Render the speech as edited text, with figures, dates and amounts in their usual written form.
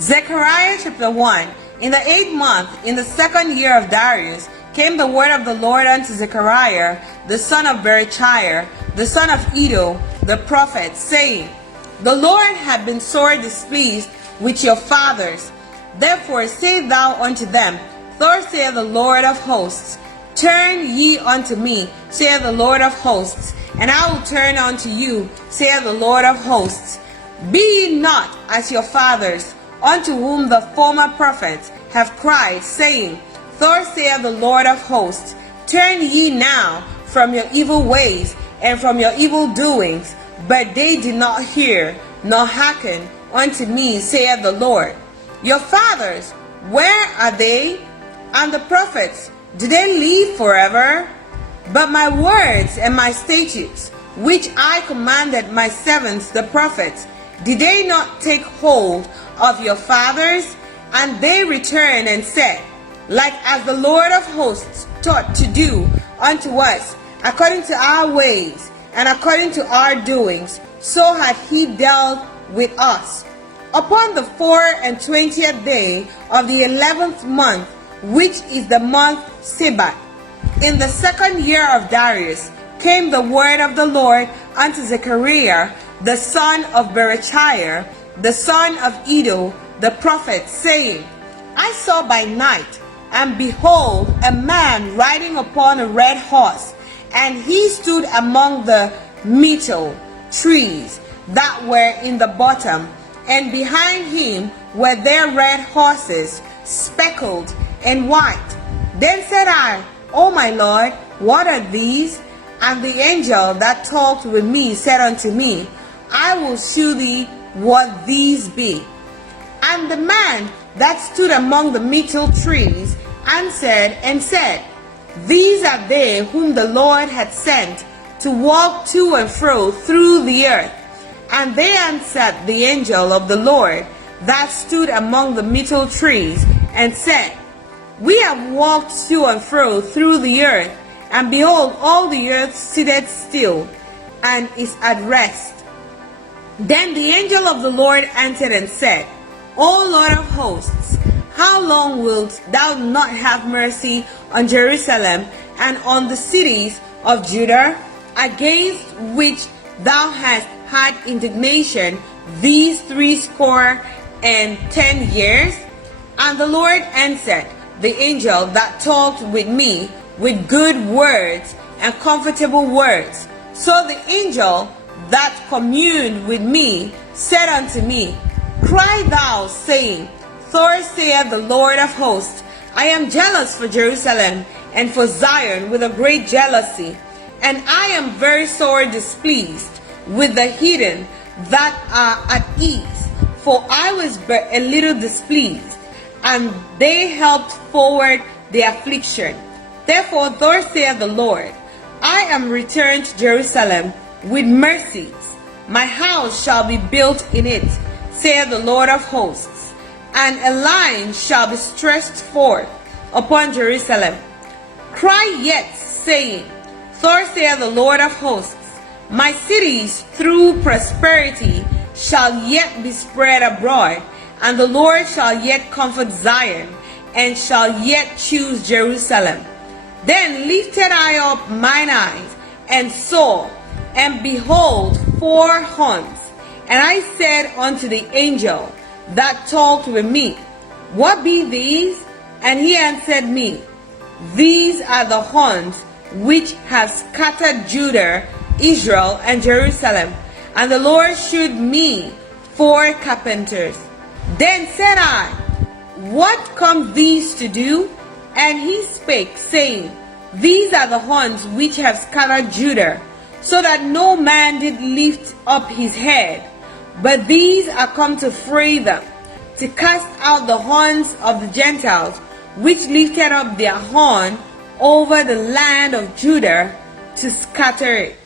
Zechariah chapter 1. In the 8th month, in the 2nd year of Darius, came the word of the Lord unto Zechariah, the son of Berechiah, the son of Iddo, the prophet, saying, The Lord hath been sore displeased with your fathers. Therefore say thou unto them, Thus saith the Lord of hosts, Turn ye unto me, saith the Lord of hosts, and I will turn unto you, saith the Lord of hosts. Be ye not as your fathers, unto whom the former prophets have cried, saying, Thus saith the Lord of hosts, Turn ye now from your evil ways and from your evil doings. But they did not hear, nor hearken unto me, saith the Lord. Your fathers, where are they? And the prophets, do they live forever? But my words and my statutes, which I commanded my servants the prophets, did they not take hold of your fathers? And they returned and said, Like as the Lord of hosts taught to do unto us, according to our ways and according to our doings, so hath he dealt with us. Upon the 24th day of the 11th month, which is the month Sabbath, in the 2nd year of Darius, came the word of the Lord unto Zechariah, the son of Berechiah, the son of Iddo, the prophet, saying, I saw by night, and behold, a man riding upon a red horse, and he stood among the myrtle trees that were in the bottom, and behind him were there red horses, speckled and white. Then said I, O my Lord, what are these? And the angel that talked with me said unto me, I will shew thee what these be. And the man that stood among the myrtle trees answered and said, These are they whom the Lord hath sent to walk to and fro through the earth. And they answered the angel of the Lord that stood among the myrtle trees, and said, We have walked to and fro through the earth, and behold, all the earth sitteth still, and is at rest. Then the angel of the Lord answered and said, O Lord of hosts, how long wilt thou not have mercy on Jerusalem and on the cities of Judah, against which thou hast had indignation these 70 years? And the Lord answered the angel that talked with me with good words and comfortable words. So the angel that communed with me said unto me, Cry thou, saying, Thus saith the Lord of hosts, I am jealous for Jerusalem and for Zion with a great jealousy, and I am very sore displeased with the heathen that are at ease, for I was but a little displeased, and they helped forward the affliction. Therefore thus saith the Lord, I am returned to Jerusalem with mercies. My house shall be built in it, saith the Lord of hosts, and a line shall be stretched forth upon Jerusalem. Cry yet, saying, Thus saith the Lord of hosts, My cities through prosperity shall yet be spread abroad, and the Lord shall yet comfort Zion, and shall yet choose Jerusalem. Then lifted I up mine eyes, and saw, and behold, 4 horns. And I said unto the angel that talked with me, What be these? And he answered me, These are the horns which have scattered Judah, Israel, and Jerusalem. And the Lord shewed me 4 carpenters. Then said I, What come these to do? And he spake, saying, These are the horns which have scattered Judah, so that no man did lift up his head. But these are come to fray them, to cast out the horns of the Gentiles, which lifted up their horn over the land of Judah, to scatter it.